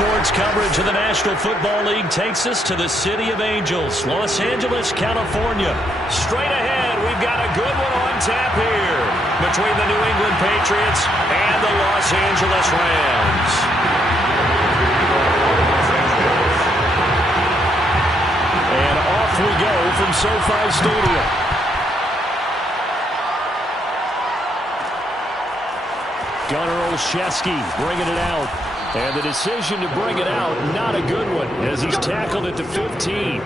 Sports coverage of the National Football League takes us to the City of Angels, Los Angeles, California. Straight ahead, we've got a good one on tap here between the New England Patriots and the Los Angeles Rams. And off we go from SoFi Stadium. Gunnar Olszewski bringing it out. And the decision to bring it out, not a good one, as he's tackled at the 15.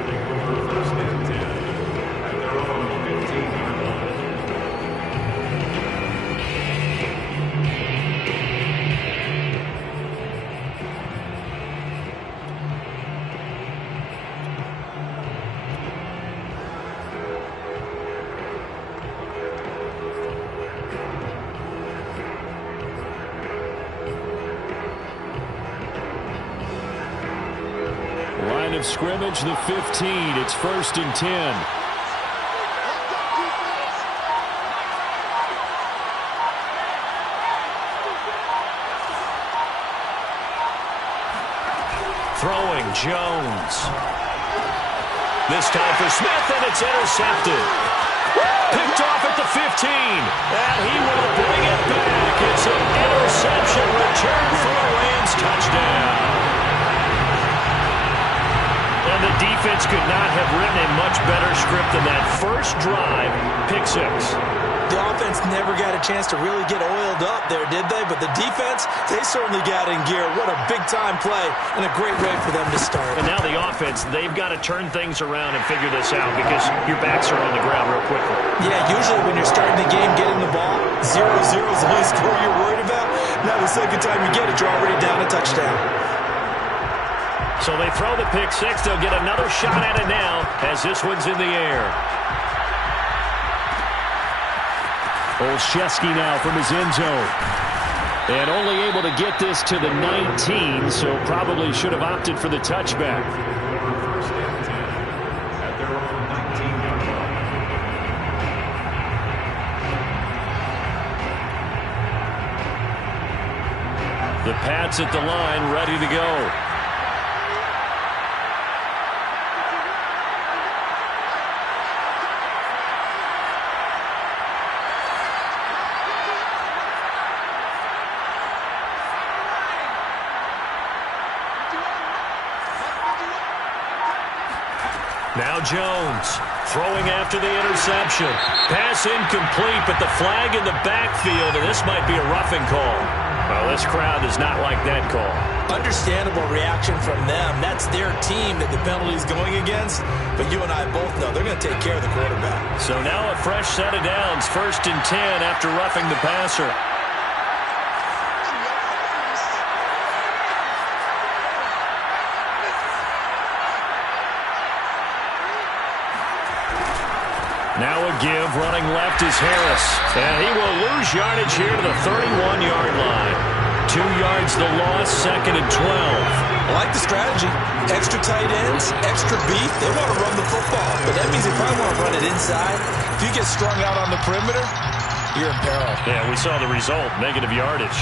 Line of scrimmage, the 15. It's 1st and 10. Throwing, Jones. This time for Smith, and it's intercepted. Picked off at the 15. And he will bring it back. It's an interception return for a Rams touchdown. And the defense could not have written a much better script than that first drive, pick 6. The offense never got a chance to really get oiled up there, did they? But the defense, they certainly got in gear. What a big-time play and a great way for them to start. And now the offense, they've got to turn things around and figure this out because your backs are on the ground real quickly. Yeah, usually when you're starting the game, getting the ball, 0-0 is the only score you're worried about. Now the second time you get it, you're already down a touchdown. So they throw the pick 6. They'll get another shot at it now as this one's in the air. Olszewski now from his end zone. And only able to get this to the 19, so probably should have opted for the touchback. The Pats at the line, ready to go. Now Jones throwing after the interception. Pass incomplete, but the flag in the backfield, and this might be a roughing call. Well, this crowd does not like that call. Understandable reaction from them. That's their team that the penalty's going against. But you and I both know they're going to take care of the quarterback. So now a fresh set of downs. 1st and 10 after roughing the passer. Now a give, running left is Harris. And he will lose yardage here to the 31-yard line. 2 yards the loss, 2nd and 12. I like the strategy. Extra tight ends, extra beef. They want to run the football, but that means they probably want to run it inside. If you get strung out on the perimeter, you're in peril. Yeah, we saw the result, negative yardage.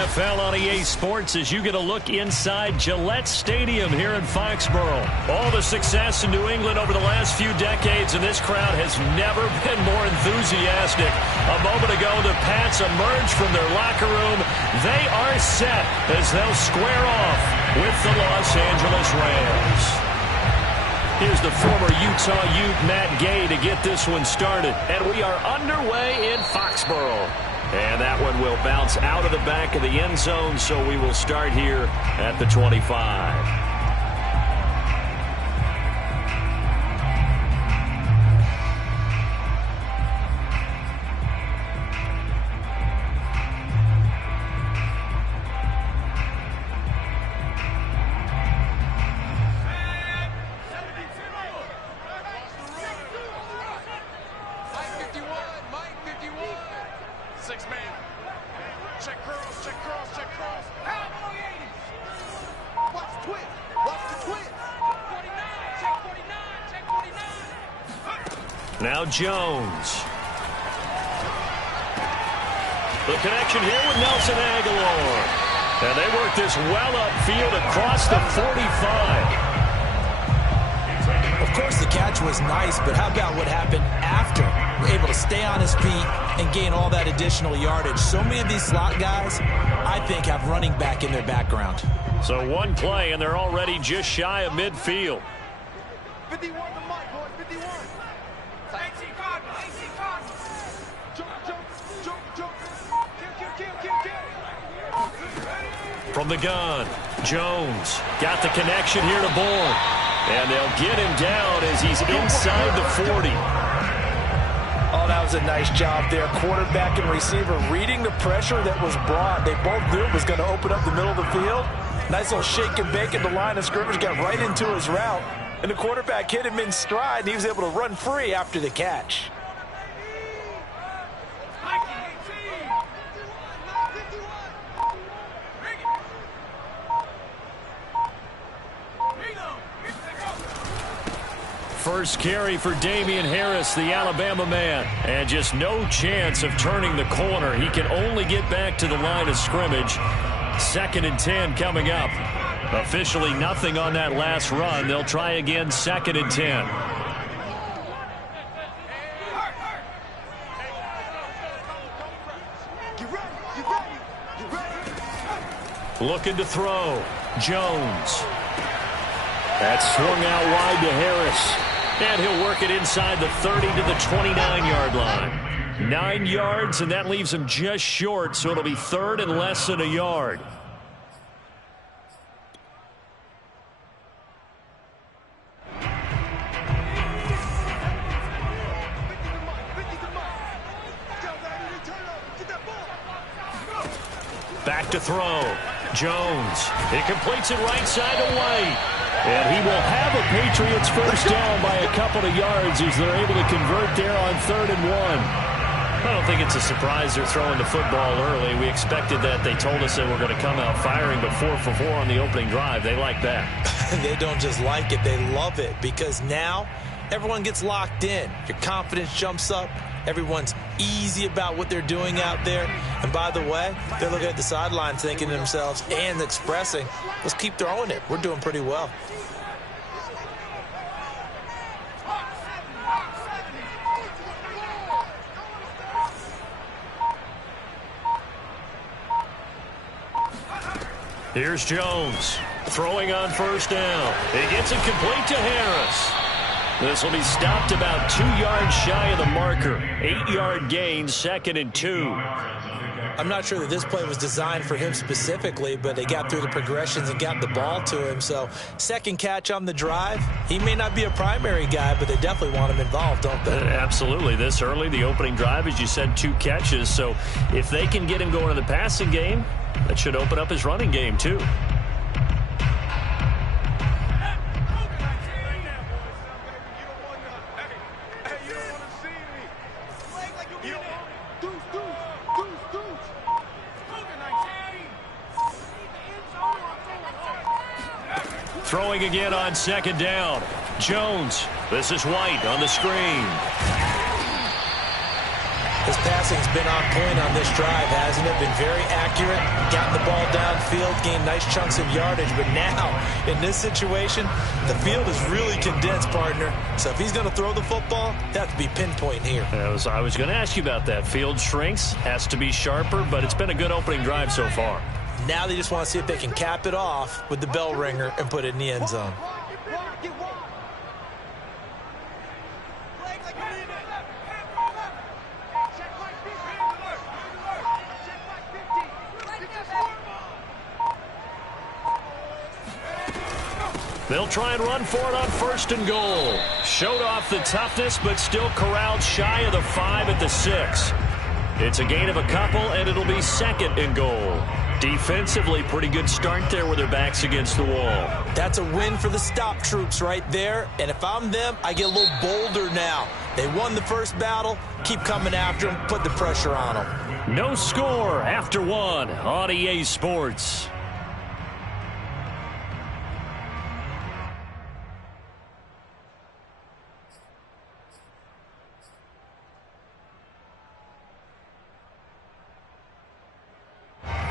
NFL on EA Sports as you get a look inside Gillette Stadium here in Foxborough. All the success in New England over the last few decades, and this crowd has never been more enthusiastic. A moment ago, the Pats emerged from their locker room. They are set as they'll square off with the Los Angeles Rams. Here's the former Utah Ute, Matt Gay, to get this one started. And we are underway in Foxborough. And that one will bounce out of the back of the end zone, so we will start here at the 25. Now Jones. The connection here with Nelson Aguilar. And they work this well upfield across the 45. Of course, the catch was nice, but how about what happened after? Able to stay on his feet and gain all that additional yardage. So many of these slot guys, I think, have running back in their background. So one play, and they're already just shy of midfield. 51 to Mike, boys, 51. AC Cardinal, AC Cardinal. Jump. Kill. From the gun, Jones got the connection here to Bourne. And they'll get him down as he's inside the 40. Oh, that was a nice job there. Quarterback and receiver reading the pressure that was brought. They both knew it was going to open up the middle of the field. Nice little shake and bake at the line of scrimmage, got right into his route. And the quarterback hit him in stride, and he was able to run free after the catch. First carry for Damian Harris, the Alabama man. And just no chance of turning the corner. He can only get back to the line of scrimmage. 2nd and 10 coming up. Officially nothing on that last run. They'll try again, 2nd and 10. Looking to throw. Jones. That's swung out wide to Harris. And he'll work it inside the 30 to the 29-yard line. 9 yards, and that leaves him just short, so it'll be 3rd and less than a yard. Back to throw. Jones. He completes it right side to White. And he will have a Patriots first down by a couple of yards as they're able to convert there on 3rd and 1. I don't think it's a surprise they're throwing the football early. We expected that. They told us they were going to come out firing, but 4 for 4 on the opening drive. They like that. They don't just like it, they love it, because now everyone gets locked in. Your confidence jumps up. Everyone's easy about what they're doing out there. And by the way, they're looking at the sideline thinking to themselves and expressing, let's keep throwing it. We're doing pretty well. Here's Jones throwing on first down. He gets it complete to Harris. This will be stopped about 2 yards shy of the marker. 8-yard gain, 2nd and 2. I'm not sure that this play was designed for him specifically, but they got through the progressions and got the ball to him. So, second catch on the drive. He may not be a primary guy, but they definitely want him involved, don't they? Absolutely. This early, the opening drive, as you said, 2 catches. So, if they can get him going in the passing game, that should open up his running game, too. Throwing again on 2nd down. Jones. This is White on the screen. His passing's been on point on this drive, hasn't it? Been very accurate, gotten the ball downfield, gained nice chunks of yardage. But now, in this situation, the field is really condensed, partner. So if he's going to throw the football, that has to be pinpoint here. I was going to ask you about that. Field shrinks, has to be sharper, but it's been a good opening drive so far. Now they just want to see if they can cap it off with the bell ringer and put it in the end zone. They'll try and run for it on 1st and goal. Showed off the toughness, but still corralled shy of the 5 at the 6. It's a gain of a couple, and it'll be 2nd and goal. Defensively, pretty good start there with their backs against the wall. That's a win for the stop troops right there. And if I'm them, I get a little bolder now. They won the first battle. Keep coming after them. Put the pressure on them. No score after 1 on EA Sports.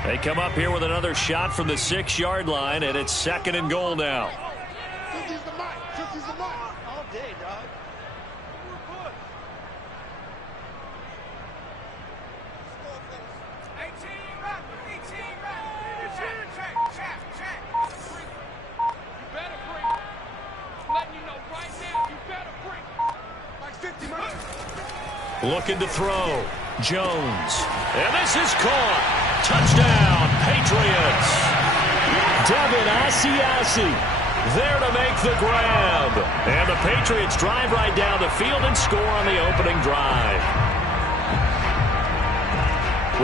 They come up here with another shot from the 6-yard line, and it's 2nd and goal now. All day, dog. Looking to throw. Jones. And this is caught. Touchdown, Patriots. Devin Asiasi there to make the grab. And the Patriots drive right down the field and score on the opening drive.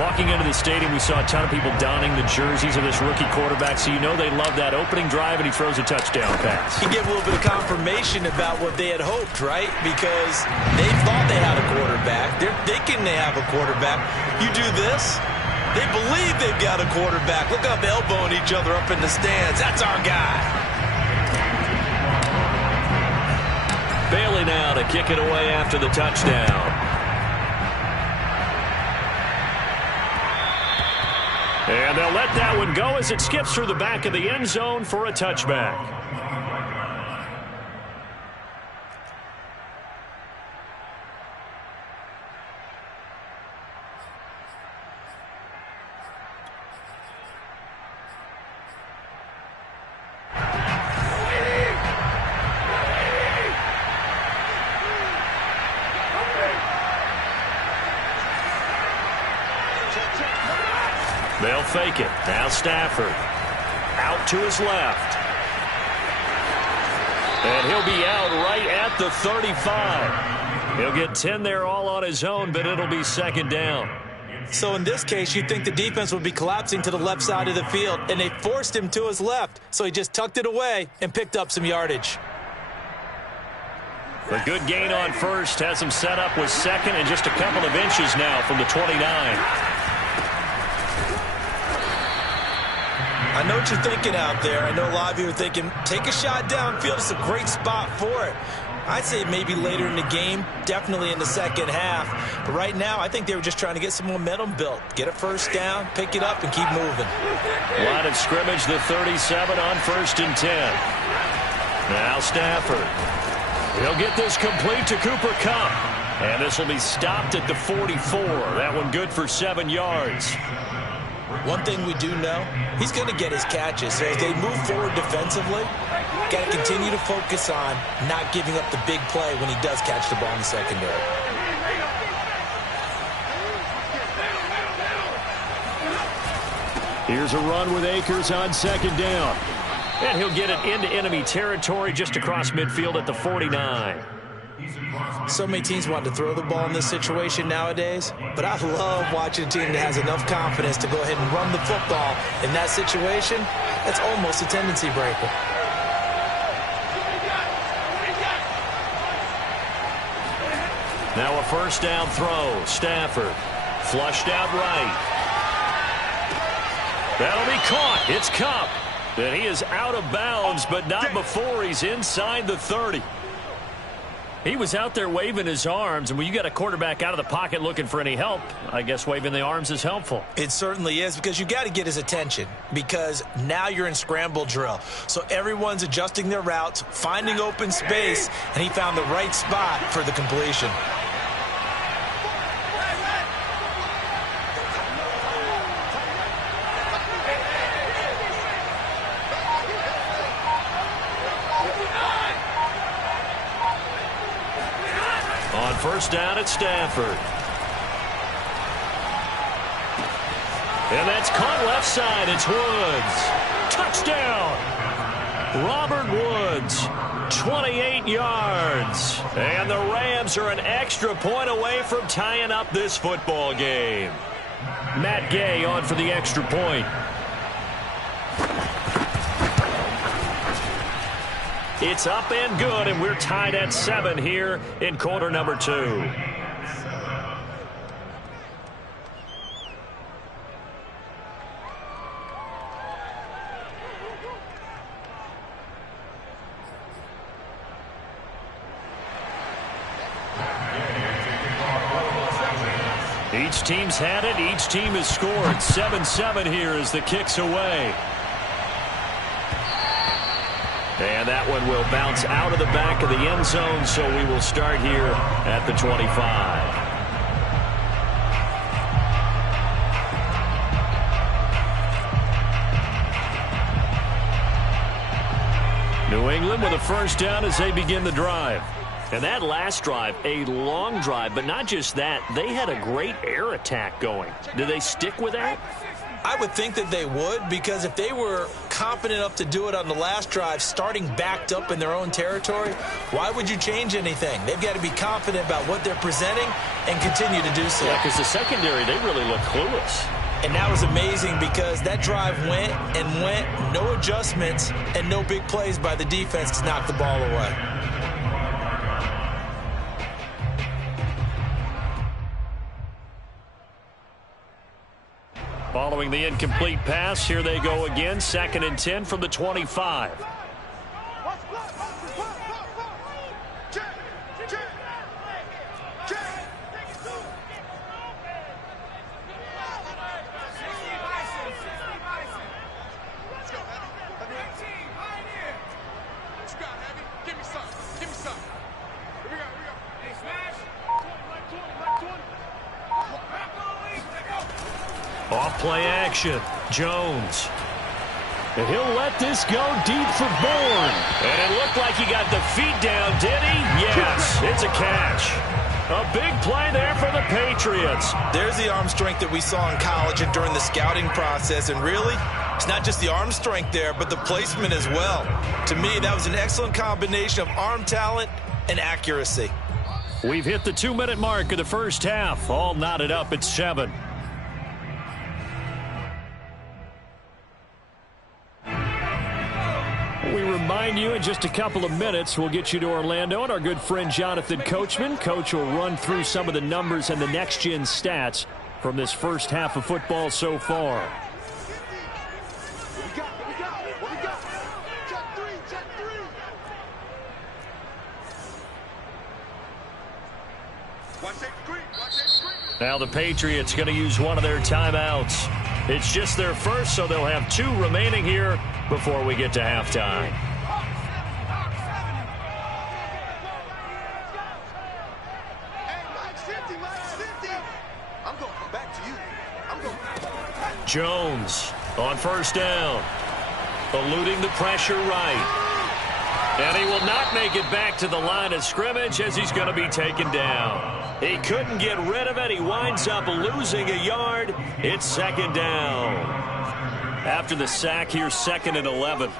Walking into the stadium, we saw a ton of people donning the jerseys of this rookie quarterback, so you know they love that opening drive, and he throws a touchdown pass. You get a little bit of confirmation about what they had hoped, right? Because they thought they had a quarterback. They're thinking they have a quarterback. You do this, they believe they've got a quarterback. Look up, elbowing each other up in the stands. That's our guy. Bailey now to kick it away after the touchdown. And they'll let that one go as it skips through the back of the end zone for a touchback. They'll fake it. Now Stafford. Out to his left. And he'll be out right at the 35. He'll get 10 there all on his own, but it'll be 2nd down. So in this case, you'd think the defense would be collapsing to the left side of the field, and they forced him to his left. So he just tucked it away and picked up some yardage. The good gain on 1st has him set up with 2nd and just a couple of inches now from the 29. I know what you're thinking out there. I know a lot of you are thinking, take a shot downfield. It's a great spot for it. I'd say maybe later in the game, definitely in the second half. But right now, I think they were just trying to get some momentum built. Get a first down, pick it up, and keep moving. Line of scrimmage, the 37 on 1st and 10. Now Stafford. He'll get this complete to Cooper Kupp. And this will be stopped at the 44. That one good for 7 yards. One thing we do know, he's going to get his catches. So as they move forward defensively, got to continue to focus on not giving up the big play when he does catch the ball in the secondary. Here's a run with Akers on 2nd down. And he'll get it into enemy territory just across midfield at the 49. So many teams want to throw the ball in this situation nowadays, but I love watching a team that has enough confidence to go ahead and run the football in that situation. That's almost a tendency breaker. Now a 1st down throw. Stafford flushed out right. That'll be caught. It's Kupp. And he is out of bounds, but not before he's inside the 30. He was out there waving his arms, and when you got a quarterback out of the pocket looking for any help, I guess waving the arms is helpful. It certainly is, because you got to get his attention, because now you're in scramble drill. So everyone's adjusting their routes, finding open space, and he found the right spot for the completion. On first down at Stanford. And that's caught left side. It's Woods. Touchdown. Robert Woods, 28 yards. And the Rams are an extra point away from tying up this football game. Matt Gay on for the extra point. It's up and good, and we're tied at 7 here in quarter number 2. Each team's had it. Each team has scored. 7-7 here as the kick's away. And that one will bounce out of the back of the end zone, so we will start here at the 25. New England with a first down as they begin the drive. And that last drive, a long drive, but not just that, they had a great air attack going. Do they stick with that? I would think that they would, because if they were confident enough to do it on the last drive, starting backed up in their own territory, why would you change anything? They've got to be confident about what they're presenting and continue to do so. Yeah, because the secondary, they really look clueless. And that was amazing, because that drive went and went, no adjustments, and no big plays by the defense to knock the ball away. Following the incomplete pass, here they go again. 2nd and 10 from the 25. Off play action. Jones. And he'll let this go deep for Bourne. And it looked like he got the feet down, did he? Yes, it's a catch. A big play there for the Patriots. There's the arm strength that we saw in college and during the scouting process. And really, it's not just the arm strength there, but the placement as well. To me, that was an excellent combination of arm talent and accuracy. We've hit the 2-minute mark of the first half. All knotted up at 7. We remind you in just a couple of minutes we'll get you to Orlando and our good friend Jonathan Coachman. Coach will run through some of the numbers and the next-gen stats from this first half of football so far. Now the Patriots going to use one of their timeouts. It's just their first, so they'll have 2 remaining here before we get to halftime. Jones on first down. Eluding the pressure right. And he will not make it back to the line of scrimmage as he's going to be taken down. He couldn't get rid of it. He winds up losing a yard. It's 2nd down. After the sack, here's 2nd and 11.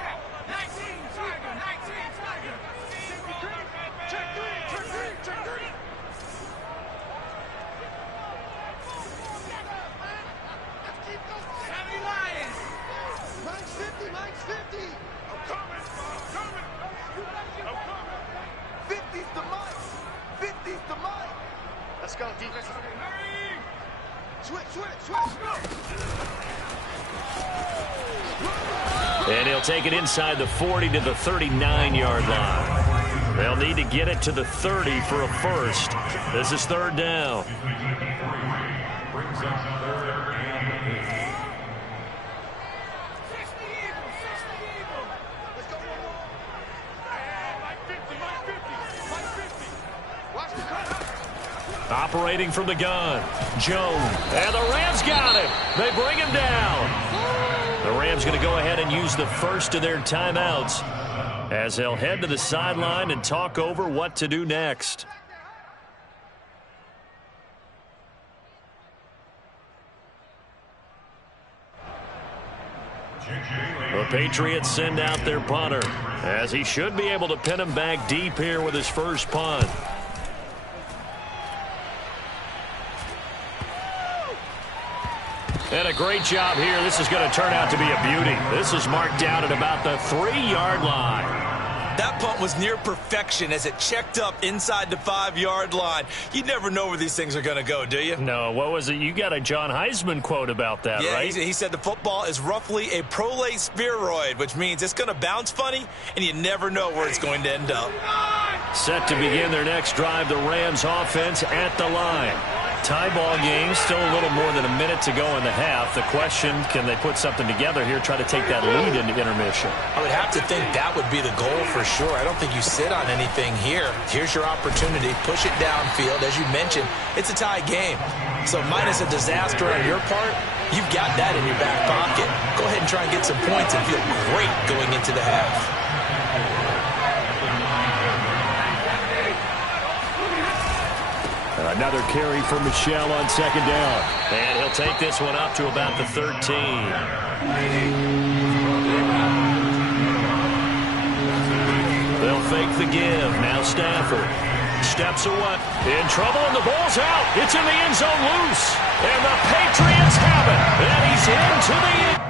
And he'll take it inside the 40 to the 39-yard line. They'll need to get it to the 30 for a first. This is third down. Operating from the gun, Jones. And the Rams got him. They bring him down. The Rams going to go ahead and use the first of their timeouts as they'll head to the sideline and talk over what to do next. The Patriots send out their punter, as he should be able to pin him back deep here with his first punt. And a great job here. This is going to turn out to be a beauty. This is marked down at about the 3-yard line. That punt was near perfection as it checked up inside the 5-yard line. You never know where these things are going to go, do you? No, what was it? You got a John Heisman quote about that, yeah, right? He said the football is roughly a prolate spheroid, which means it's going to bounce funny, and you never know where it's going to end up. Set to begin their next drive, the Rams offense at the line. Tie ball game, still a little more than a minute to go in the half. The question, can they put something together here, try to take that lead into intermission? I would have to think that would be the goal for sure. I don't think you sit on anything here. Here's your opportunity. Push it downfield. As you mentioned, it's a tie game. So minus a disaster on your part, you've got that in your back pocket. Go ahead and try and get some points and feel great going into the half. Another carry for Michelle on second down. And he'll take this one up to about the 13. They'll fake the give. Now Stafford steps away. In trouble, and the ball's out. It's in the end zone loose. And the Patriots have it. And he's into the end.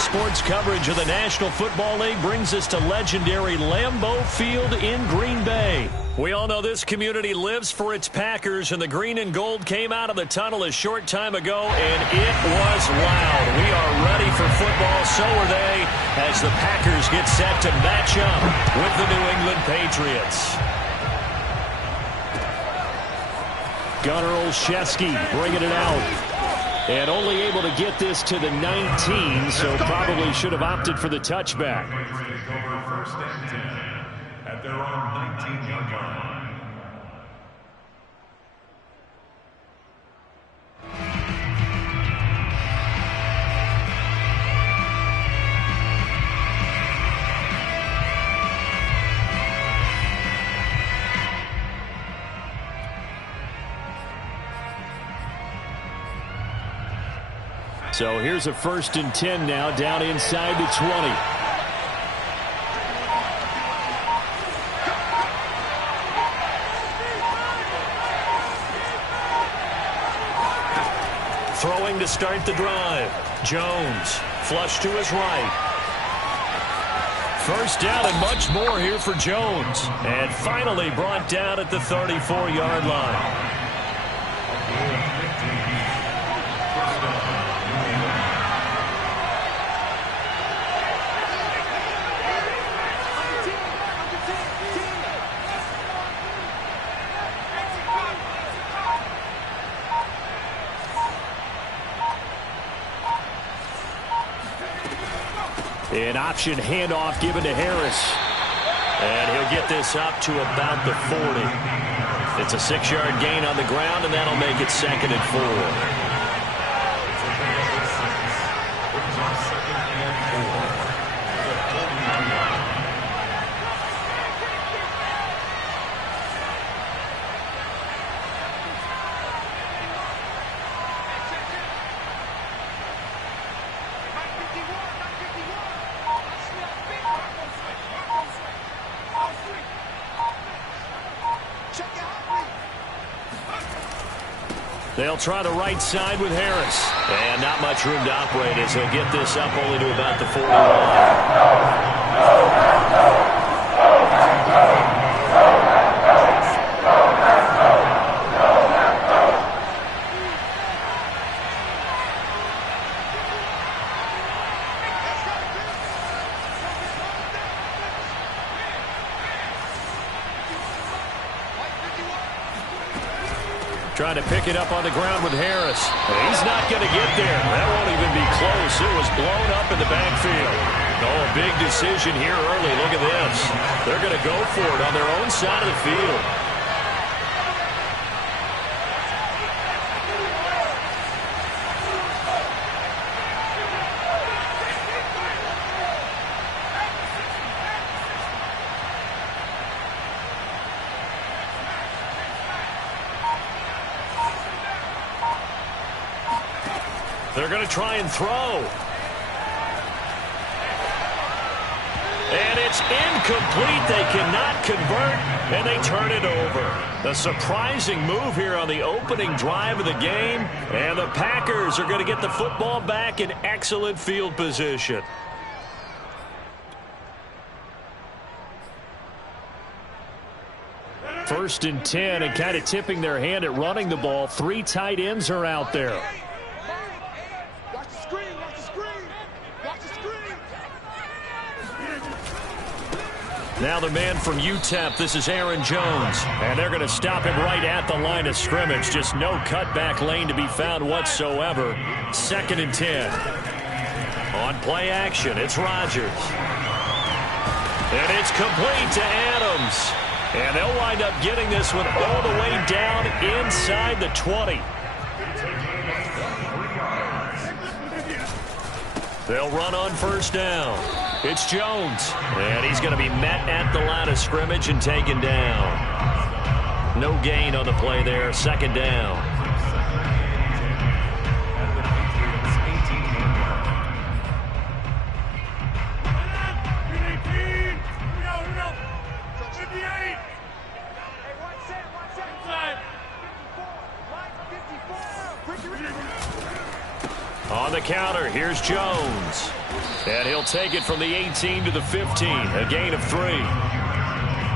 Sports coverage of the National Football League brings us to legendary Lambeau Field in Green Bay. We all know this community lives for its Packers, and the green and gold came out of the tunnel a short time ago, and it was loud. We are ready for football, so are they, as the Packers get set to match up with the New England Patriots. Gunnar Olszewski bringing it out. And only able to get this to the 19, so probably should have opted for the touchback. First and 10 at their own 19-yard line. So here's a 1st and 10 now, down inside the 20. Throwing to start the drive. Jones, flush to his right. First down and much more here for Jones. And finally brought down at the 34-yard line. An option handoff given to Harris. And he'll get this up to about the 40. It's a 6-yard gain on the ground, and that'll make it 2nd and 4. They'll try the right side with Harris. And not much room to operate as he'll get this up only to about the 41. Trying to pick it up on the ground with Harris. He's not going to get there. That won't even be close. It was blown up in the backfield. Oh, a big decision here early. Look at this. They're going to go for it on their own side of the field. They're going to try and throw. And it's incomplete. They cannot convert, and they turn it over. A surprising move here on the opening drive of the game, and the Packers are going to get the football back in excellent field position. First and 10, and kind of tipping their hand at running the ball. 3 tight ends are out there. Now the man from UTEP, this is Aaron Jones. And they're going to stop him right at the line of scrimmage. Just no cutback lane to be found whatsoever. 2nd and 10. On play action, it's Rodgers. And it's complete to Adams. And they'll wind up getting this one all the way down inside the 20. They'll run on first down. It's Jones, and he's going to be met at the line of scrimmage and taken down. No gain on the play there, 2nd down. On the counter, here's Jones. And he'll take it from the 18 to the 15, a gain of 3.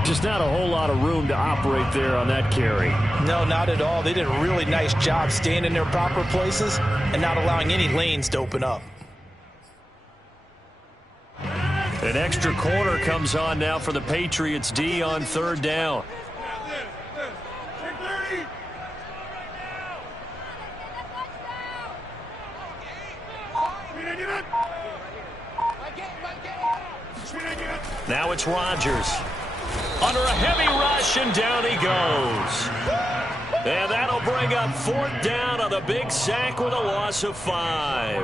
Just not a whole lot of room to operate there on that carry. No, not at all. They did a really nice job staying in their proper places and not allowing any lanes to open up. An extra corner comes on now for the Patriots D on 3rd down. Now it's Rodgers. Under a heavy rush, and down he goes. And that'll bring up 4th down on the big sack with a loss of 5.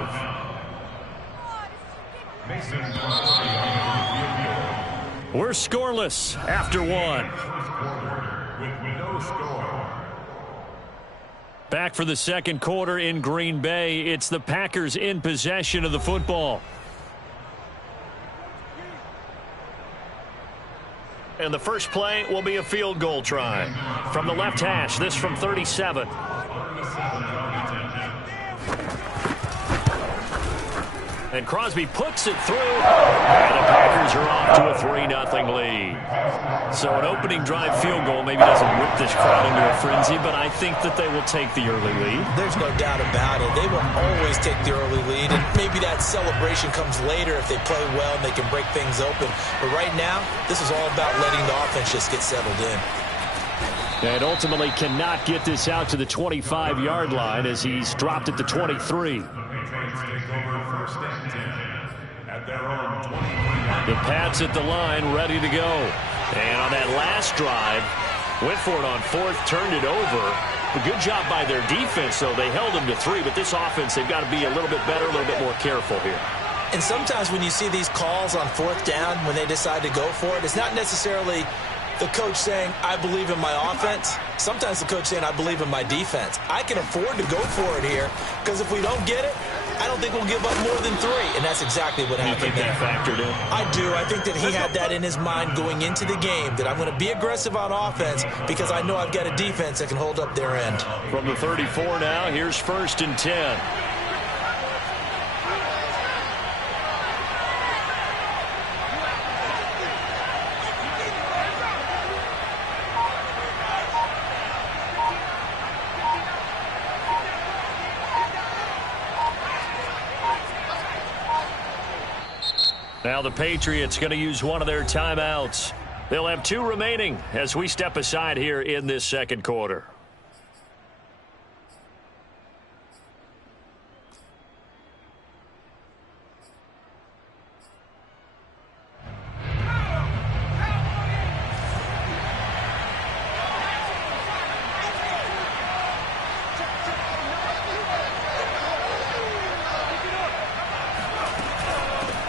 We're scoreless after 1. Back for the 2nd quarter in Green Bay. It's the Packers in possession of the football. And the first play will be a field goal try. From the left hash, this from 37. And Crosby puts it through. And the Packers are off to a 3-0 lead. So an opening drive field goal maybe doesn't whip this crowd into a frenzy, but I think that they will take the early lead. There's no doubt about it. They will always take the early lead, and maybe that celebration comes later if they play well and they can break things open. But right now, this is all about letting the offense just get settled in. And ultimately cannot get this out to the 25-yard line as he's dropped at the 23. The Pats at the line, ready to go. And on that last drive, went for it on 4th, turned it over. A good job by their defense, though. They held them to 3, but this offense, they've got to be a little bit better, a little bit more careful here. And sometimes when you see these calls on 4th down, when they decide to go for it, it's not necessarily the coach saying, I believe in my offense. Sometimes the coach saying, I believe in my defense. I can afford to go for it here because if we don't get it, I don't think we'll give up more than 3, and that's exactly what happened. You think that factored in? I do. I think that he had that in his mind going into the game, that I'm going to be aggressive on offense because I know I've got a defense that can hold up their end. From the 34 now, here's 1st and 10. Now the Patriots going to use one of their timeouts. They'll have 2 remaining as we step aside here in this second quarter.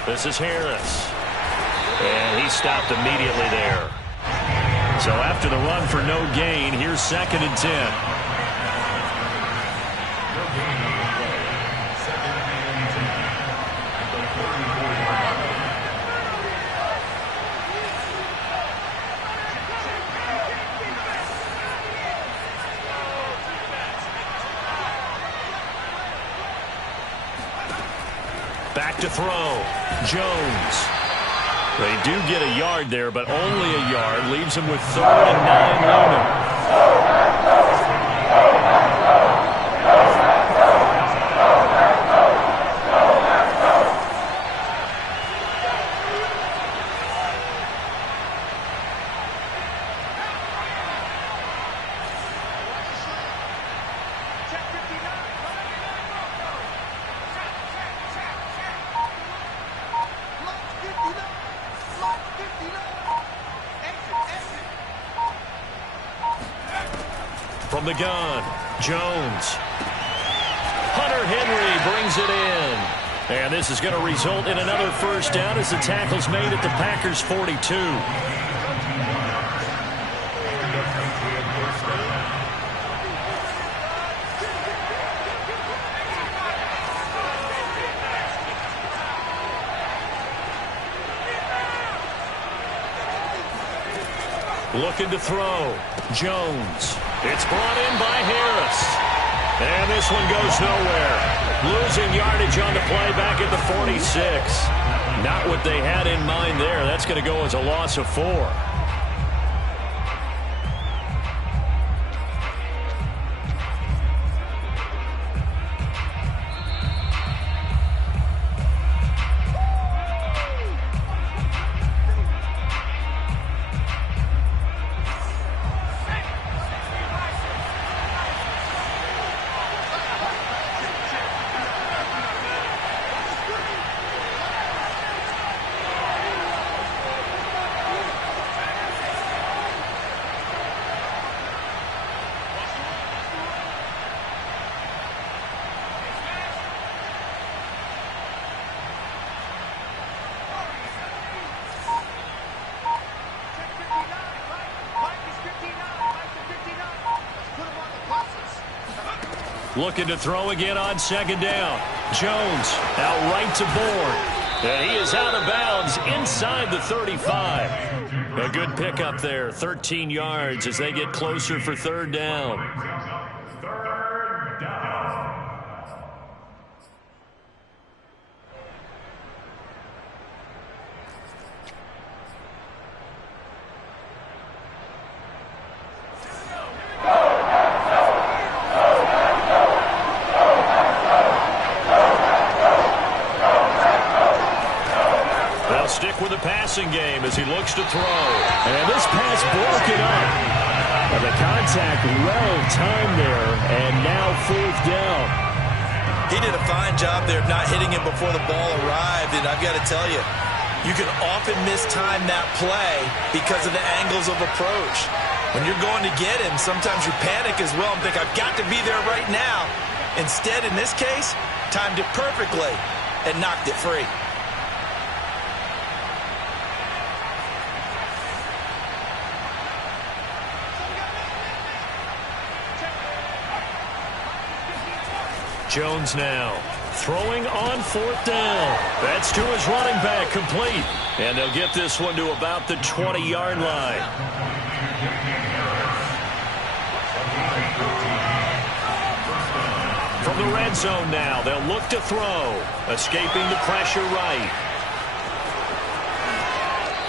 This is Harris. And he stopped immediately there. So after the run for no gain, here's 2nd and 10. Back to throw. Jones. They do get a yard there, but only a yard. Leaves him with 3rd and 9 looming. From the gun, Jones. Hunter Henry brings it in. And this is going to result in another 1st down as the tackle's made at the Packers' 42. Looking to throw. Jones. It's brought in by Harris. And this one goes nowhere. Losing yardage on the play back at the 46. Not what they had in mind there. That's going to go as a loss of 4. Looking to throw again on 2nd down. Jones out right to Bourne. And he is out of bounds inside the 35. A good pickup there. 13 yards as they get closer for 3rd down. With the passing game as he looks to throw. And this pass broken up. And the contact well timed there. And now 4th down. He did a fine job there of not hitting him before the ball arrived. And I've got to tell you, you can often mistime that play because of the angles of approach. When you're going to get him, sometimes you panic as well and think, I've got to be there right now. Instead, in this case, timed it perfectly and knocked it free. Jones now. Throwing on 4th down. That's to his running back, complete. And they'll get this one to about the 20-yard line. From the red zone now, they'll look to throw. Escaping the pressure right.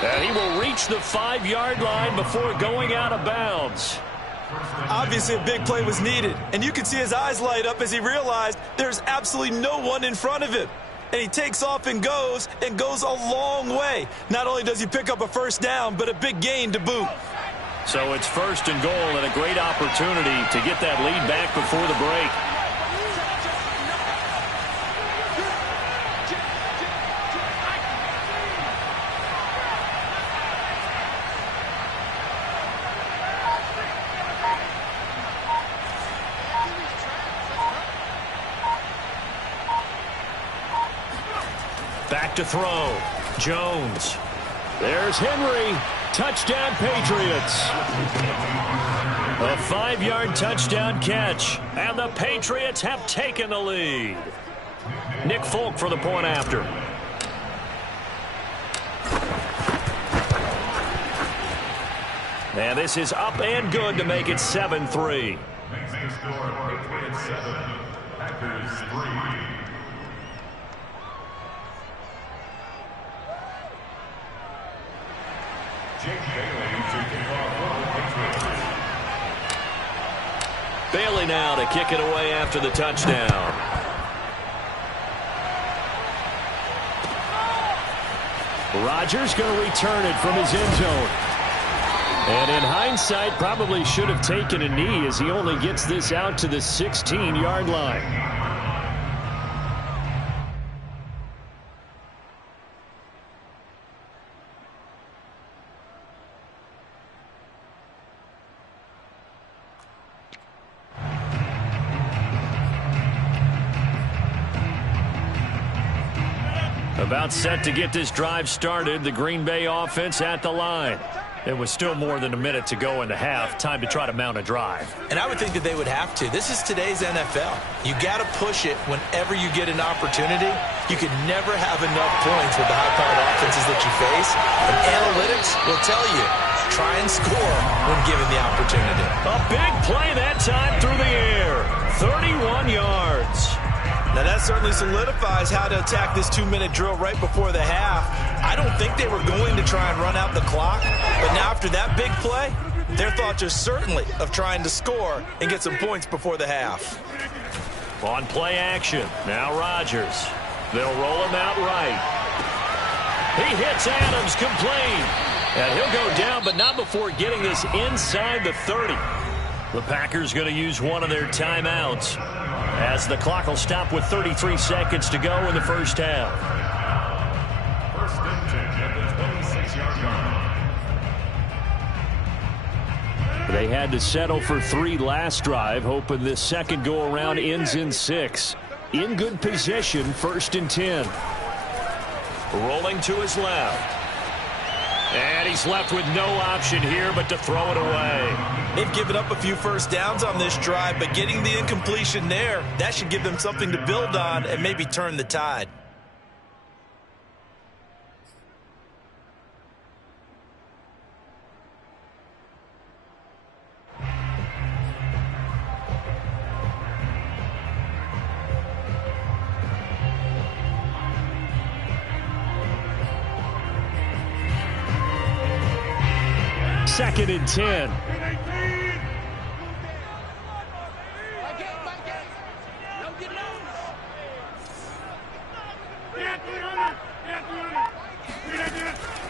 And he will reach the 5-yard line before going out of bounds. Obviously, a big play was needed, and you can see his eyes light up as he realized there's absolutely no one in front of him. And he takes off and goes a long way. Not only does he pick up a first down, but a big gain to boot. So it's 1st and goal and a great opportunity to get that lead back before the break. Back to throw. Jones. There's Henry. Touchdown, Patriots. A 5-yard touchdown catch. And the Patriots have taken the lead. Nick Folk for the point after. And this is up and good to make it 7-3. Next score, Patriots 7, Packers 3. Bailey now to kick it away after the touchdown. Rodgers going to return it from his end zone. And in hindsight, probably should have taken a knee as he only gets this out to the 16-yard line. About set to get this drive started. The Green Bay offense at the line. It was still more than a minute to go in the half. Time to try to mount a drive. And I would think that they would have to. This is today's NFL. You got to push it whenever you get an opportunity. You can never have enough points with the high-powered offenses that you face. And analytics will tell you, try and score when given the opportunity. A big play that time through the air. 31 yards. Now that certainly solidifies how to attack this 2-minute drill right before the half. I don't think they were going to try and run out the clock, but now after that big play, their thoughts are certainly of trying to score and get some points before the half. On play action, now Rodgers. They'll roll him out right. He hits Adams complete. And he'll go down, but not before getting this inside the 30. The Packers going to use one of their timeouts, as the clock will stop with 33 seconds to go in the first half. First and 10 at the 26-yard line. They had to settle for 3 last drive, hoping this second go-around ends in 6. In good position, 1st and 10. Rolling to his left. And he's left with no option here but to throw it away. They've given up a few first downs on this drive, but getting the incompletion there, that should give them something to build on and maybe turn the tide. Second and 10.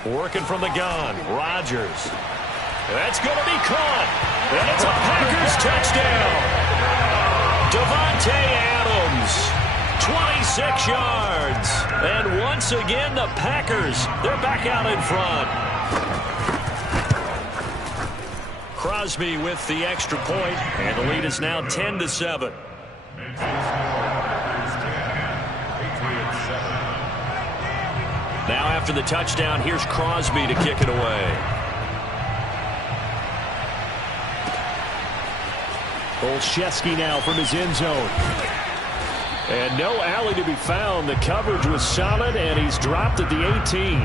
Working from the gun, Rodgers. That's going to be caught. And it's a Packers touchdown. Davante Adams, 26 yards. And once again, the Packers, they're back out in front. Crosby with the extra point, and the lead is now 10-7. Now after the touchdown, here's Crosby to kick it away. Olszewski now from his end zone. And no alley to be found. The coverage was solid, and he's dropped at the 18.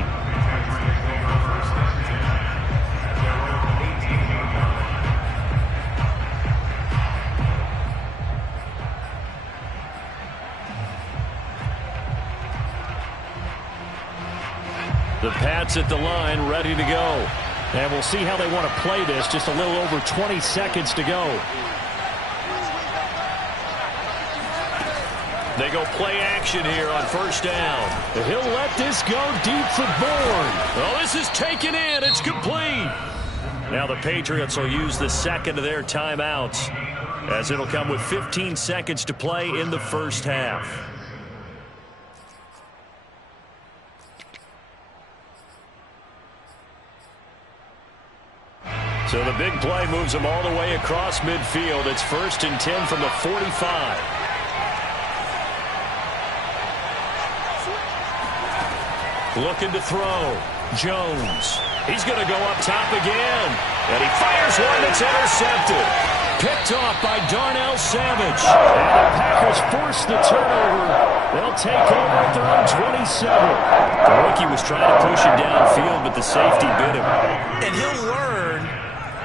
The Pats at the line, ready to go. And we'll see how they want to play this. Just a little over 20 seconds to go. They go play action here on first down. He'll let this go deep for Bourne. Oh, this is taken in. It's complete. Now the Patriots will use the second of their timeouts, as it'll come with 15 seconds to play in the first half. So the big play moves them all the way across midfield. It's 1st and 10 from the 45. Looking to throw. Jones. He's going to go up top again. And he fires one that's intercepted. Picked off by Darnell Savage. And the Packers force the turnover. They'll take over at their own 27. The rookie was trying to push him downfield, but the safety bit him. And he'll learn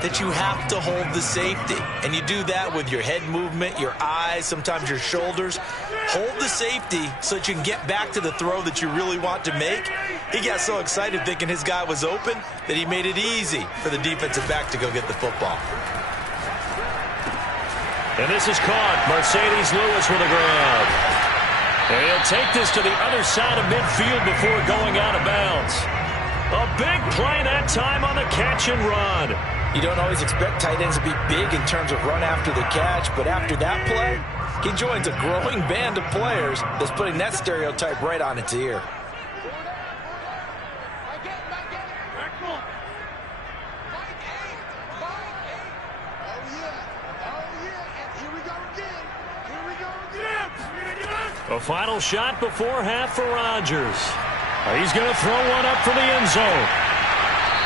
that you have to hold the safety. And you do that with your head movement, your eyes, sometimes your shoulders. Hold the safety so that you can get back to the throw that you really want to make. He got so excited thinking his guy was open that he made it easy for the defensive back to go get the football. And this is caught. Mercedes Lewis with a grab. And he'll take this to the other side of midfield before going out of bounds. A big play that time on the catch and run. You don't always expect tight ends to be big in terms of run after the catch, but after that play, he joins a growing band of players that's putting that stereotype right on its ear. A final shot before half for Rodgers. He's going to throw one up for the end zone.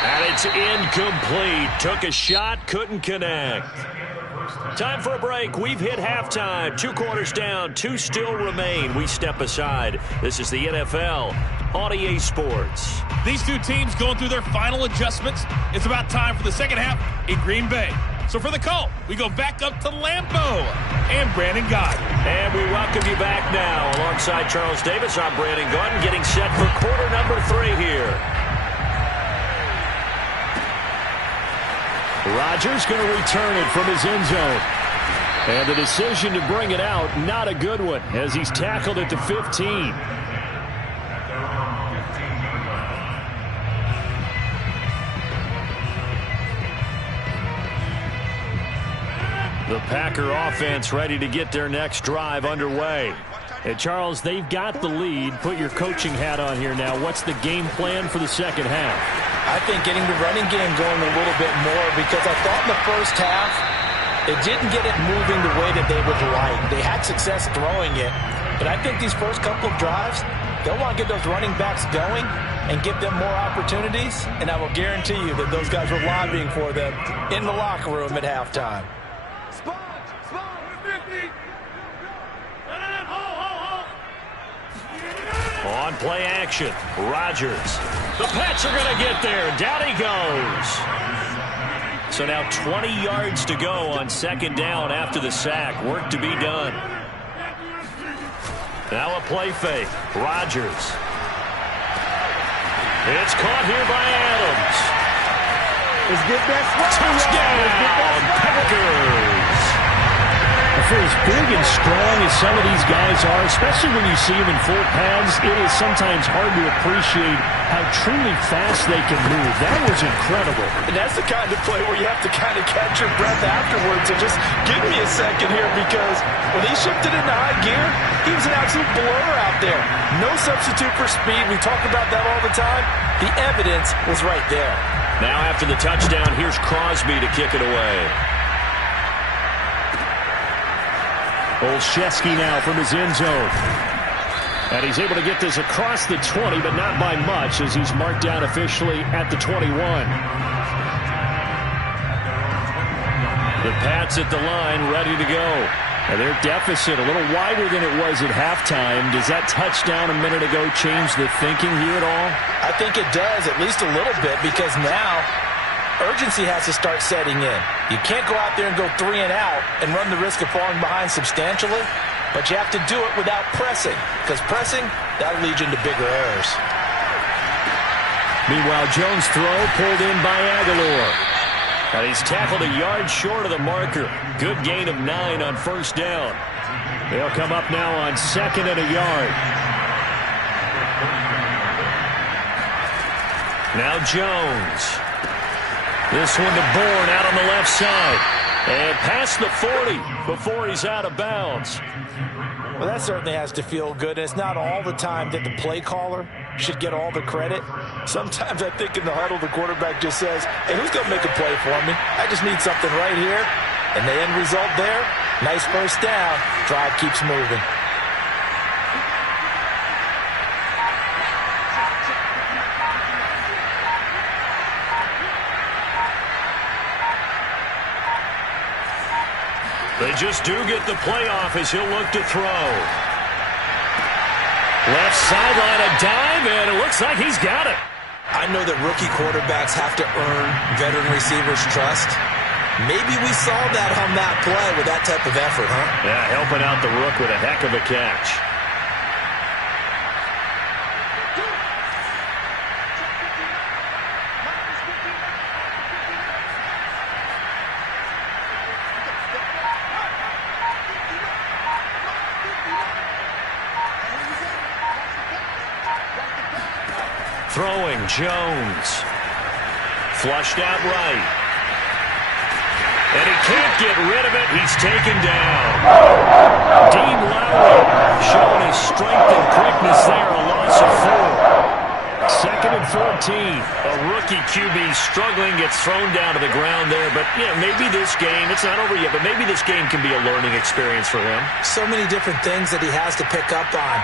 And it's incomplete. Took a shot, couldn't connect. Time for a break. We've hit halftime. 2 quarters down, 2 still remain. We step aside. This is the NFL on EA Sports. These two teams going through their final adjustments. It's about time for the second half in Green Bay. So for the call, we go back up to Lambeau and Brandon Gaudin. And we welcome you back now. Alongside Charles Davis, I'm Brandon Gaudin, getting set for quarter number 3 here. Rodgers going to return it from his end zone. And the decision to bring it out, not a good one, as he's tackled at the 15. The Packer offense ready to get their next drive underway. And Charles, they've got the lead. Put your coaching hat on here now. What's the game plan for the second half? I think getting the running game going a little bit more, because I thought in the first half it didn't get it moving the way that they would like. They had success throwing it, but I think these first couple of drives, they'll want to get those running backs going and give them more opportunities, and I will guarantee you that those guys were lobbying for them in the locker room at halftime. On play action, Rodgers. The Pats are going to get there. Down he goes. So now 20 yards to go on second down after the sack. Work to be done. Now a play fake. Rodgers. It's caught here by Adams. Let's get that Touchdown, Packers. For as big and strong as some of these guys are, especially when you see them in full pads, it is sometimes hard to appreciate how truly fast they can move. That was incredible. And that's the kind of play where you have to kind of catch your breath afterwards and just give me a second here, because when he shifted into high gear, he was an absolute blur out there. No substitute for speed. We talk about that all the time. The evidence was right there. Now after the touchdown, here's Crosby to kick it away. Olszewski now from his end zone. And he's able to get this across the 20, but not by much, as he's marked down officially at the 21. The Pats at the line, ready to go. And their deficit a little wider than it was at halftime. Does that touchdown a minute ago change the thinking here at all? I think it does, at least a little bit, because now urgency has to start setting in. You can't go out there and go 3 and out and run the risk of falling behind substantially, but you have to do it without pressing, because pressing, that'll lead you into bigger errors. Meanwhile, Jones' throw pulled in by Aguilar. And he's tackled a yard short of the marker. Good gain of 9 on first down. They'll come up now on 2nd and a yard. Now Jones. This one to Bourne out on the left side. And past the 40 before he's out of bounds. Well, that certainly has to feel good. It's not all the time that the play caller should get all the credit. Sometimes I think in the huddle, the quarterback just says, hey, who's going to make a play for me? I just need something right here. And the end result there, nice first down. Drive keeps moving. They just do get the playoff as he'll look to throw. Left sideline, a dive, and it looks like he's got it. I know that rookie quarterbacks have to earn veteran receivers' trust. Maybe we saw that on that play with that type of effort, huh? Yeah, helping out the rook with a heck of a catch. Throwing, Jones. Flushed out right. And he can't get rid of it. He's taken down. Dean Lowry showing his strength and quickness there. A loss of 4. 2nd and 14. A rookie QB struggling, gets thrown down to the ground there. But, yeah, maybe this game, it's not over yet, but maybe this game can be a learning experience for him. So many different things that he has to pick up on.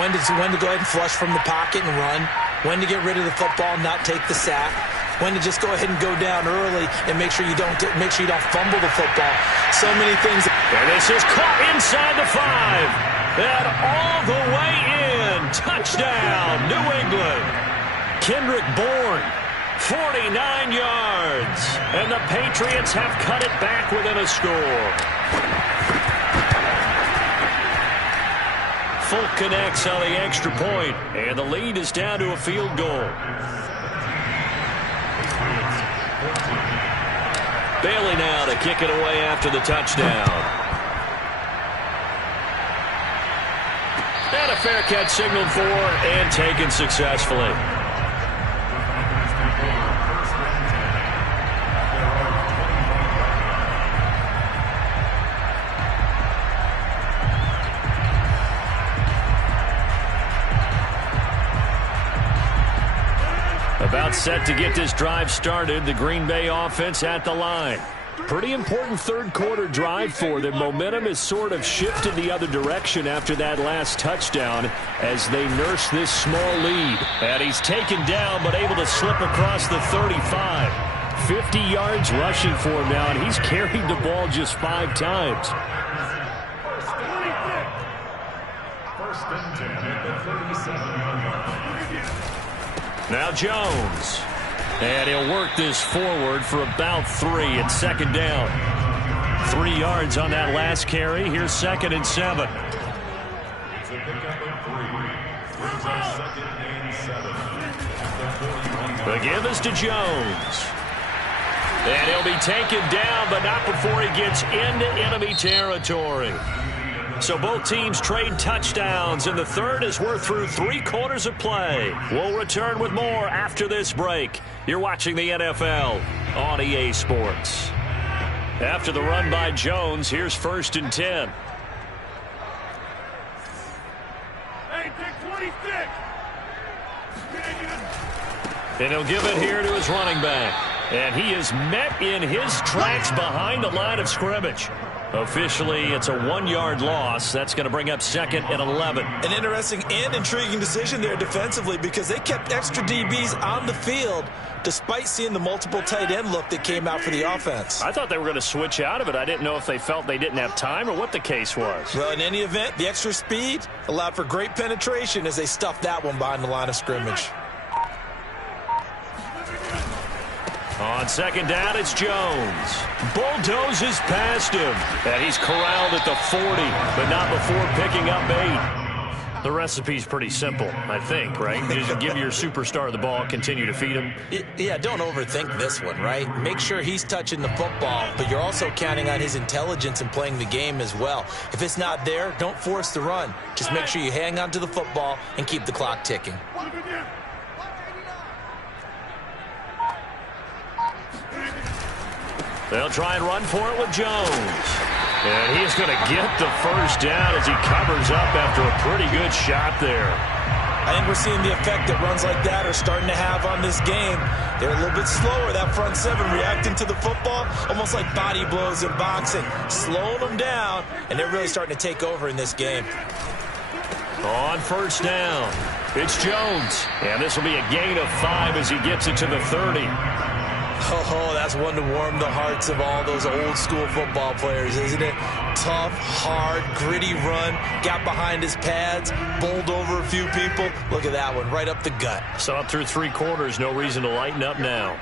When to go ahead and flush from the pocket and run. When to get rid of the football, not take the sack. When to just go ahead and go down early and make sure you don't fumble the football. So many things. And this is caught inside the 5. And all the way in. Touchdown, New England. Kendrick Bourne, 49 yards. And the Patriots have cut it back within a score. Folk connects on the extra point, and the lead is down to a field goal. Bailey now to kick it away after the touchdown. And a fair catch signaled for and taken successfully. About set to get this drive started. The Green Bay offense at the line. Pretty important third quarter drive for them. Momentum has sort of shifted the other direction after that last touchdown as they nurse this small lead. And he's taken down but able to slip across the 35. 50 yards rushing for him now, and he's carried the ball just 5 times. First and 10 at the 37-yard line. Now Jones. And he'll work this forward for about 3 at second down. 3 yards on that last carry. Here's 2nd and 7. It's a pickup of 3. Brings up 2nd and 7. The give is to Jones. And he'll be taken down, but not before he gets into enemy territory. So both teams trade touchdowns, and the third as we're through 3 quarters of play. We'll return with more after this break. You're watching the NFL on EA Sports. After the run by Jones, here's 1st and 10. Hey, take 26. And he'll give it here to his running back. And he is met in his tracks behind the line of scrimmage. Officially, it's a 1-yard loss. That's going to bring up 2nd and 11. An interesting and intriguing decision there defensively because they kept extra DBs on the field despite seeing the multiple tight end look that came out for the offense. I thought they were going to switch out of it. I didn't know if they felt they didn't have time or what the case was. Well, in any event, the extra speed allowed for great penetration as they stuffed that one behind the line of scrimmage. On 2nd down, it's Jones. Bulldozes past him. And he's corralled at the 40, but not before picking up 8. The recipe's pretty simple, I think, right? Just give your superstar the ball, continue to feed him. Yeah, don't overthink this one, right? Make sure he's touching the football, but you're also counting on his intelligence in playing the game as well. If it's not there, don't force the run. Just make sure you hang on to the football and keep the clock ticking. They'll try and run for it with Jones. And he's going to get the first down as he covers up after a pretty good shot there. I think we're seeing the effect that runs like that are starting to have on this game. They're a little bit slower, that front 7, reacting to the football, almost like body blows in boxing, slowing them down, and they're really starting to take over in this game. On 1st down, it's Jones. And this will be a gain of 5 as he gets it to the 30. Oh, that's one to warm the hearts of all those old school football players, isn't it? Tough, hard, gritty run, got behind his pads, bowled over a few people. Look at that one, right up the gut. Saw it through 3 quarters, no reason to lighten up now.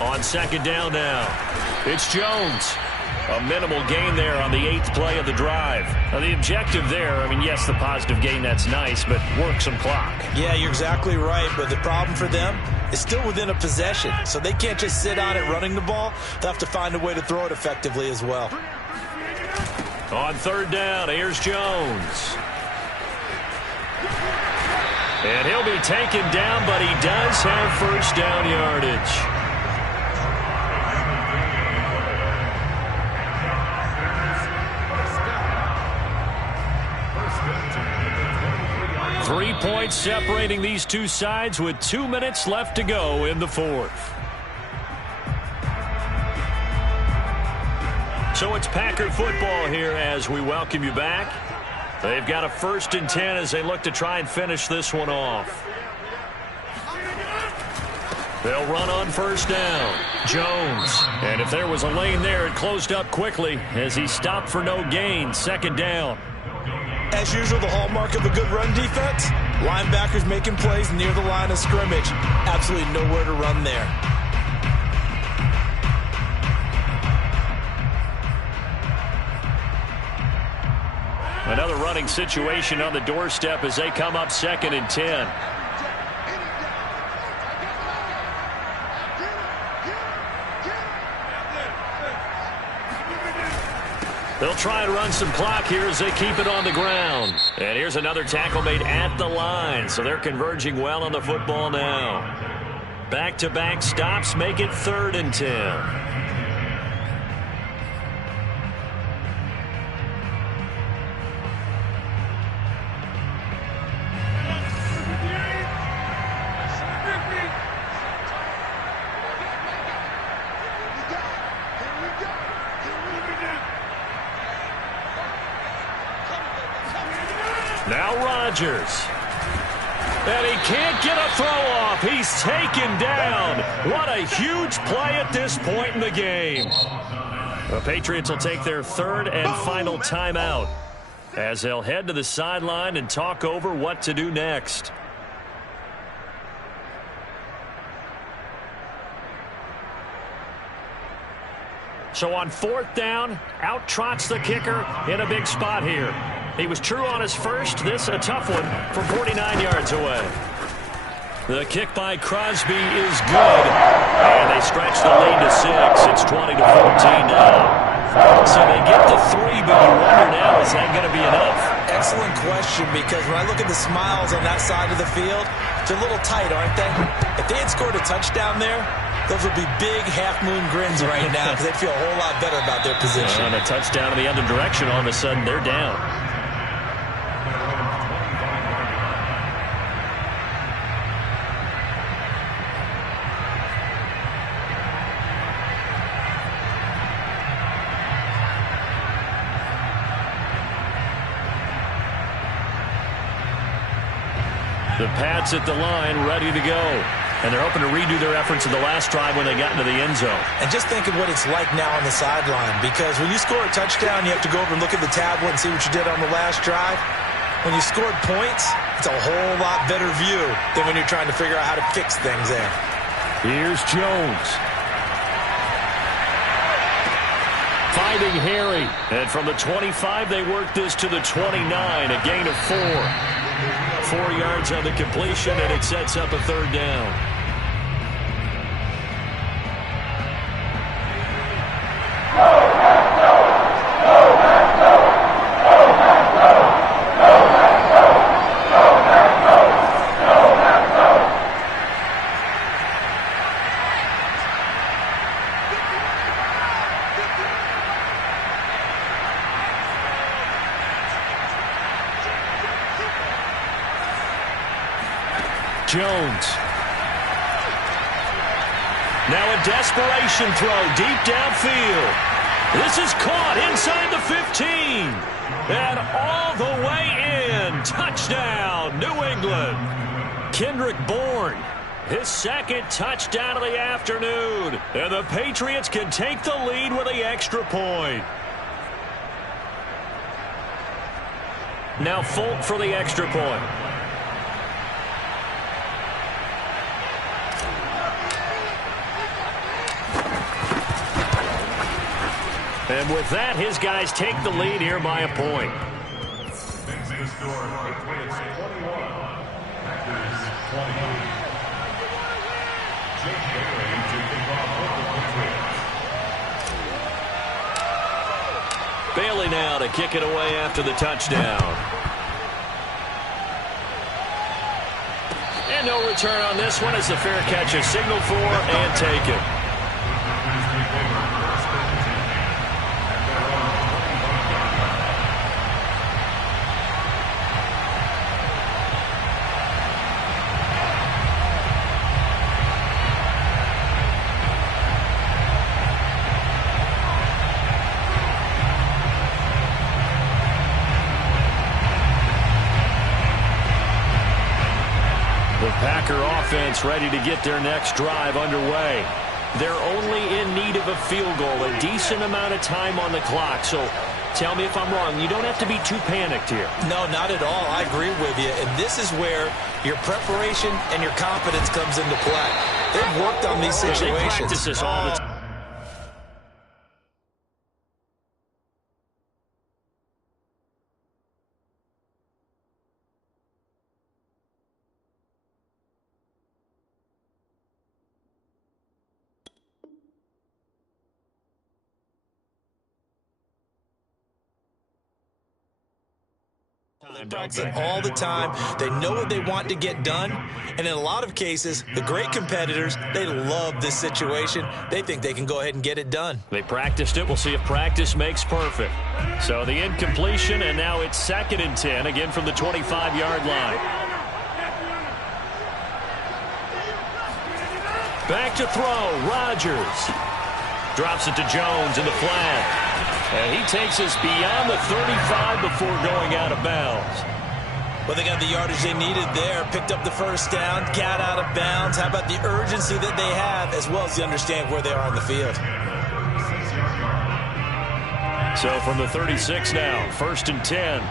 On 2nd down now, it's Jones. A minimal gain there on the 8th play of the drive. Now, the objective there, I mean, yes, the positive gain, that's nice, but work some clock. Yeah, you're exactly right, but the problem for them is still within a possession, so they can't just sit on it running the ball. They'll have to find a way to throw it effectively as well. On 3rd down, here's Jones. And he'll be taken down, but he does have first down yardage. Three points separating these two sides with 2 minutes left to go in the 4th. So it's Packer football here as we welcome you back. They've got a 1st and 10 as they look to try and finish this one off. They'll run on 1st down. Jones. And if there was a lane there, it closed up quickly as he stopped for no gain. 2nd down. As usual, the hallmark of a good run defense, linebackers making plays near the line of scrimmage. Absolutely nowhere to run there. Another running situation on the doorstep as they come up 2nd and 10. They'll try and run some clock here as they keep it on the ground. And here's another tackle made at the line, so they're converging well on the football now. Back-to-back stops make it 3rd and 10. Now Rodgers. And he can't get a throw off. He's taken down. What a huge play at this point in the game. The Patriots will take their 3rd and final timeout as they'll head to the sideline and talk over what to do next. So on 4th down, out trots the kicker in a big spot here. He was true on his first. This a tough one from 49 yards away. The kick by Crosby is good. And they stretch the lead to 6. It's 20-14 now. So they get to 3, but you wonder now, is that going to be enough? Excellent question, because when I look at the smiles on that side of the field, they're a little tight, aren't they? If they had scored a touchdown there, those would be big half-moon grins right now because they'd feel a whole lot better about their position. And a touchdown in the other direction, all of a sudden they're down. The Pats at the line, ready to go. And they're hoping to redo their efforts in the last drive when they got into the end zone. And just think of what it's like now on the sideline, because when you score a touchdown, you have to go over and look at the tablet and see what you did on the last drive. When you scored points, it's a whole lot better view than when you're trying to figure out how to fix things there. Here's Jones. Finding Harry. And from the 25, they work this to the 29, a gain of 4. 4 yards on the completion, and it sets up a third down. Jones. Now a desperation throw deep downfield. This is caught inside the 15. And all the way in. Touchdown, New England. Kendrick Bourne, his second touchdown of the afternoon. And the Patriots can take the lead with the extra point. Now Folk for the extra point. And with that, his guys take the lead here by a point. Makes the score Patriots 21, Packers 20. Jake Bailey to kick off for the Patriots. Bailey now to kick it away after the touchdown. And no return on this one as the fair catch is signaled for and taken. Packer offense ready to get their next drive underway. They're only in need of a field goal, a decent amount of time on the clock. So tell me if I'm wrong. You don't have to be too panicked here. No, not at all. I agree with you. And this is where your preparation and your confidence comes into play. They've worked on these situations. They practice this all the time. They practice it all the time. They know what they want to get done. And in a lot of cases, the great competitors, they love this situation. They think they can go ahead and get it done. They practiced it. We'll see if practice makes perfect. So the incompletion, and now it's 2nd and 10, again from the 25-yard line. Back to throw, Rodgers. Drops it to Jones in the flat. And he takes us beyond the 35 before going out of bounds. Well, they got the yardage they needed there, picked up the first down, got out of bounds. How about the urgency that they have, as well as the understand where they are on the field. So from the 36 now, 1st and 10.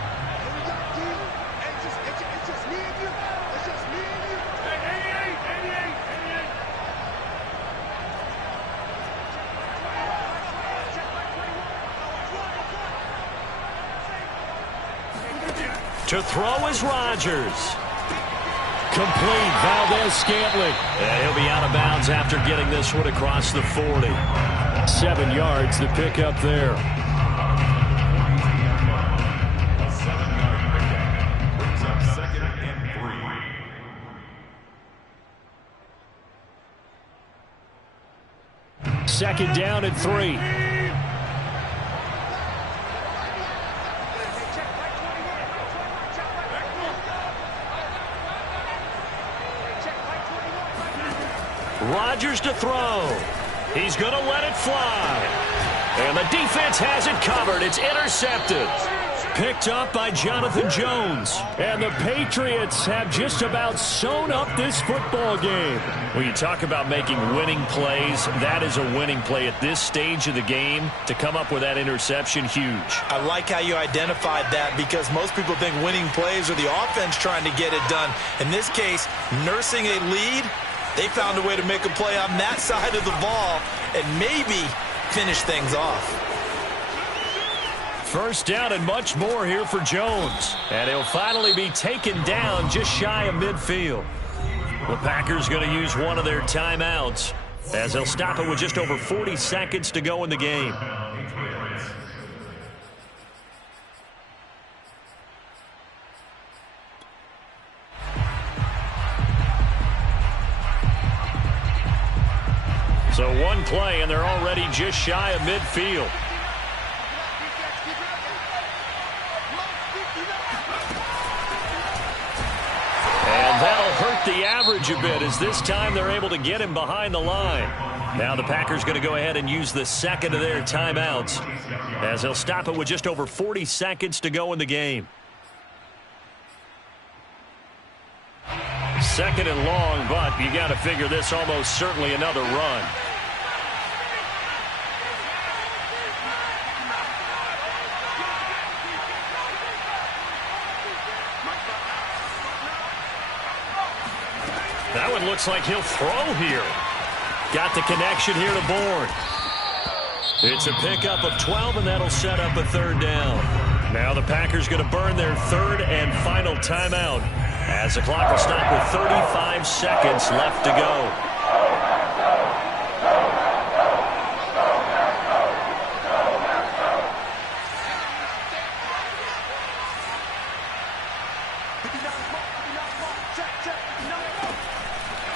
To throw is Rodgers. Complete. Valdez-Scantling. And he'll be out of bounds after getting this one across the 40. 7 yards to pick up there. A 7-yard pickup brings up 2nd and 3. 2nd down and 3. Rodgers to throw. He's going to let it fly. And the defense has it covered. It's intercepted. Picked up by Jonathan Jones. And the Patriots have just about sewn up this football game. When you talk about making winning plays, that is a winning play at this stage of the game. To come up with that interception, huge. I like how you identified that, because most people think winning plays are the offense trying to get it done. In this case, nursing a lead, they found a way to make a play on that side of the ball and maybe finish things off. First down and much more here for Jones. And he'll finally be taken down just shy of midfield. The Packers going to use one of their timeouts as they'll stop it with just over 40 seconds to go in the game. So one play, and they're already just shy of midfield. And that'll hurt the average a bit, as this time they're able to get him behind the line. Now the Packers going to go ahead and use the second of their timeouts, as they'll stop it with just over 40 seconds to go in the game. Second and long, but you got to figure this almost certainly another run. That one looks like he'll throw here. Got the connection here to Bourne. It's a pickup of 12, and that'll set up a third down. Now the Packers going to burn their third and final timeout, as the clock will stop with 35 seconds left to go.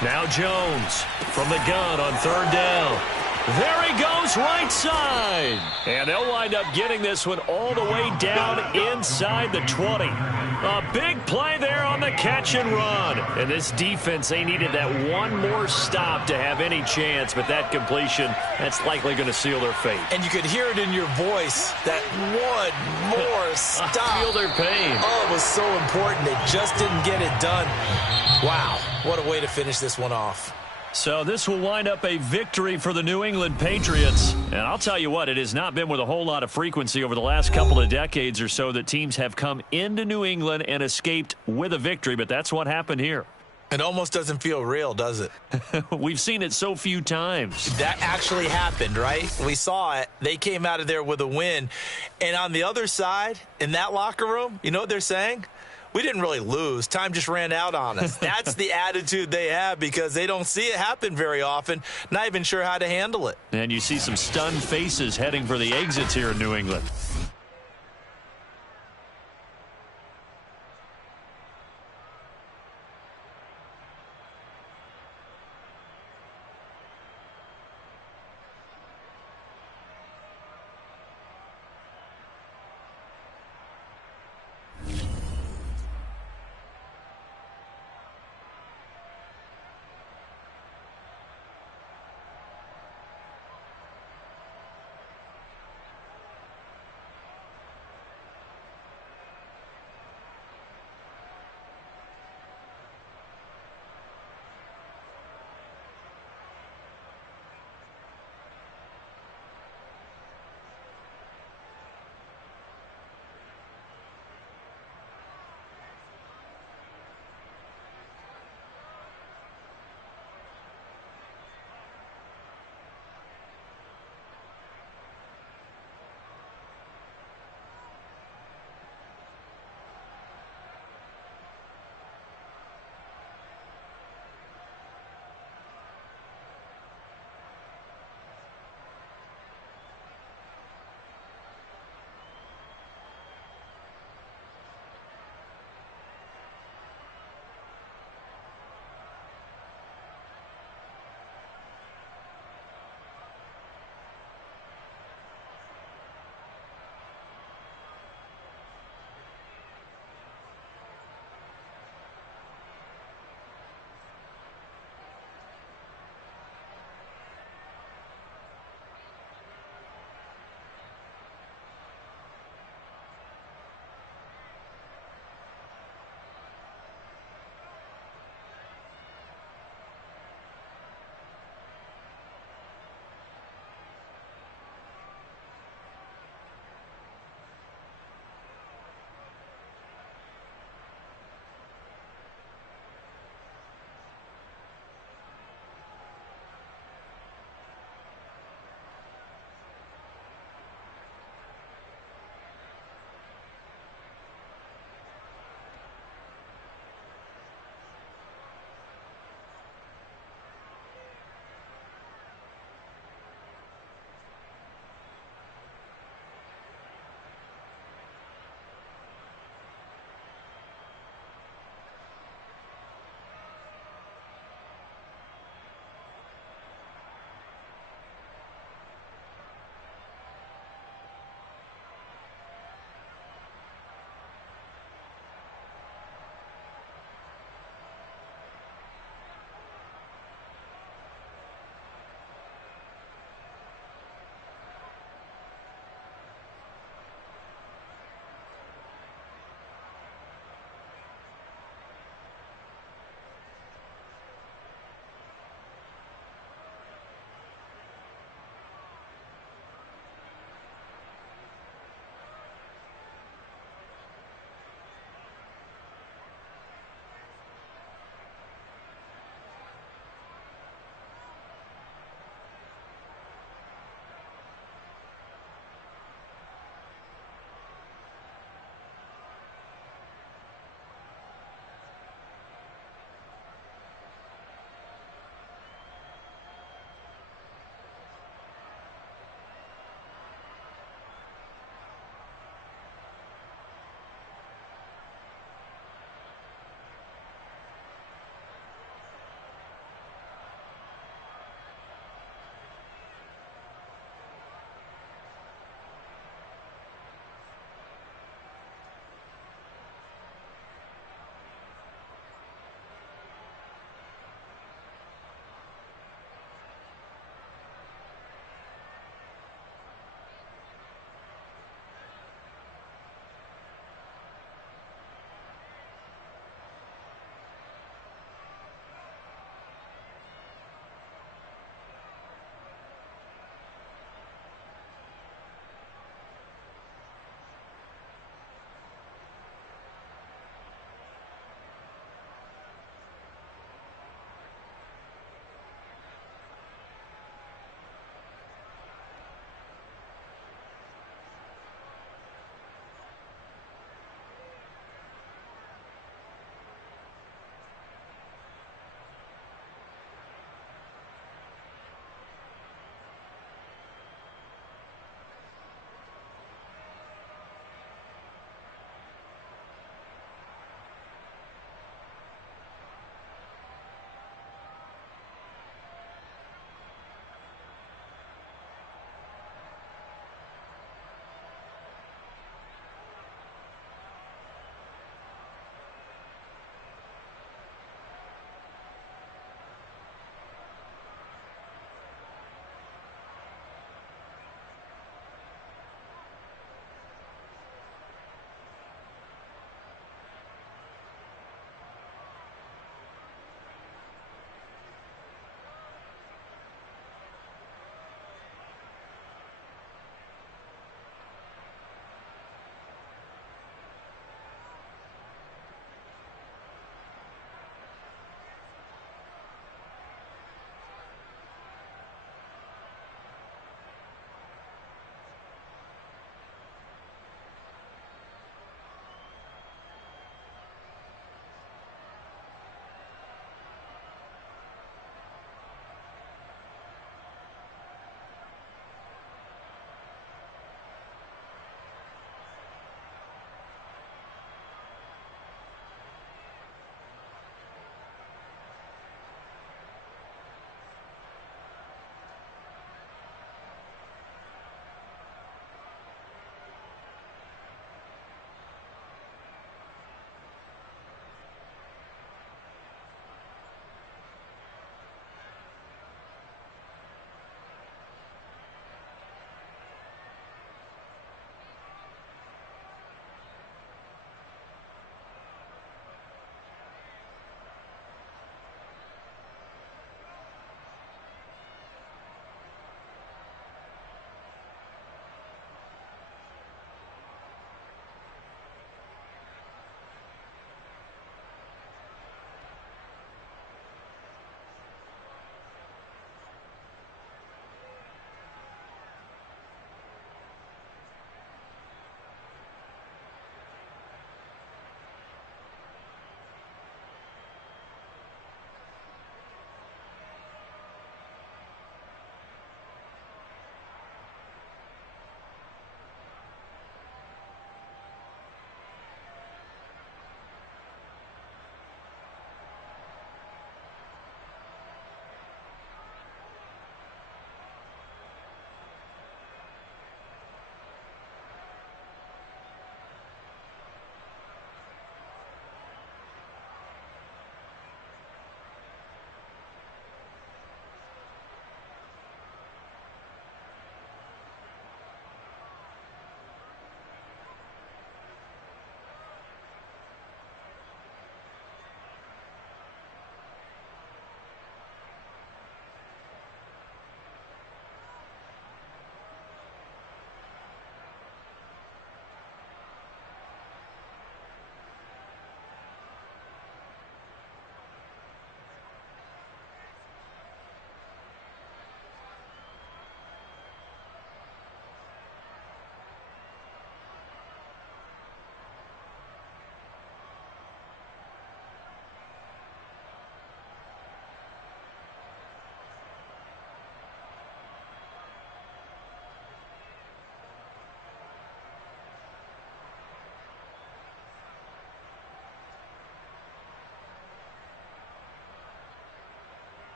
Now Jones from the gun on third down. There he goes, right side. And they'll wind up getting this one all the way down inside the 20. A big play there on the catch and run. And this defense, they needed that one more stop to have any chance, but that completion, that's likely going to seal their fate. And you could hear it in your voice, that one more stop. I feel their pain. Oh, it was so important. They just didn't get it done. Wow, what a way to finish this one off. So this will wind up a victory for the New England Patriots. And I'll tell you what, it has not been with a whole lot of frequency over the last couple of decades or so that teams have come into New England and escaped with a victory, but that's what happened here. It almost doesn't feel real, does it? We've seen it so few times. That actually happened, right? We saw it. They came out of there with a win. And on the other side, in that locker room, you know what they're saying? We didn't really lose. Time just ran out on us. That's the attitude they have, because they don't see it happen very often, not even sure how to handle it. And you see some stunned faces heading for the exits here in New England.